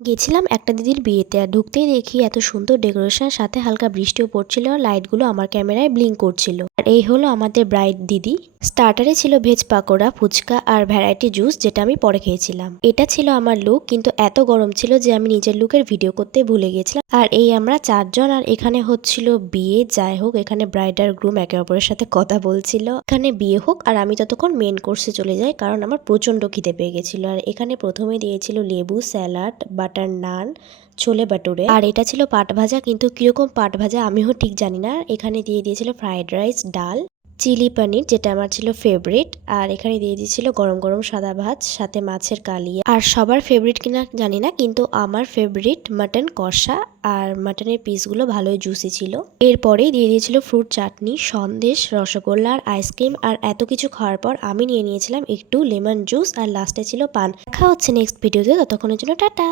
গেছিলাম একটা দিদির বিয়েতে, আর ঢুকতেই দেখি এত সুন্দর ডেকোরেশন, সাথে হালকা বৃষ্টিও পড়ছিল আর লাইটগুলো আমার ক্যামেরায় ব্লিঙ্ক করছিল। আর এই হলো আমাদের ব্রাইড দিদি। স্টার্টারে ছিল ভেজ পাকোড়া, ফুচকা আর ভ্যারাইটি জুস, যেটা আমি পরে খেয়েছিলাম। এটা ছিল আমার লুক, কিন্তু এত গরম ছিল যে আমি নিজের লুকের ভিডিও করতে ভুলে গেছিলাম। আর এই আমরা চারজন, আর এখানে হচ্ছিল বিয়ে। যাই হোক, এখানে ব্রাইড আর গ্রুম একে অপরের সাথে কথা বলছিল। এখানে বিয়ে হোক আর আমি ততক্ষণ মেন কোর্সে চলে যাই, কারণ আমার প্রচন্ড খিদে পেয়ে গেছিল। আর এখানে প্রথমে দিয়েছিল লেবু, স্যালাড, বাটার নান, ছোলে বাটুরে, আর এটা ছিল পাট ভাজা, কিন্তু কিরকম পাট ভাজা আমিও ঠিক জানি না। এখানে দিয়ে দিয়েছিল ফ্রাইড রাইস, ডাল, চিলি পনির, যেটা আমার ছিল ফেভারিট। আর এখানে দিয়ে দিয়েছিল গরম গরম সাদা ভাত, সাথে মাছের কালিয়া। আর সবার ফেভারিট কিনা জানি না, কিন্তু আমার ফেভারিট মাটন কষা। আর মাটনের পিসগুলো ভালোই জুসি ছিল। এরপরেই দিয়ে দিয়েছিল ফ্রুট চাটনি, সন্দেশ, রসগোল্লা আর আইসক্রিম। আর এত কিছু খাওয়ার পর আমি নিয়ে নিয়েছিলাম একটু লেমন জুস, আর লাস্টে ছিল পান। দেখা হচ্ছে নেক্সট ভিডিওতে, ততক্ষণের জন্য টাটা।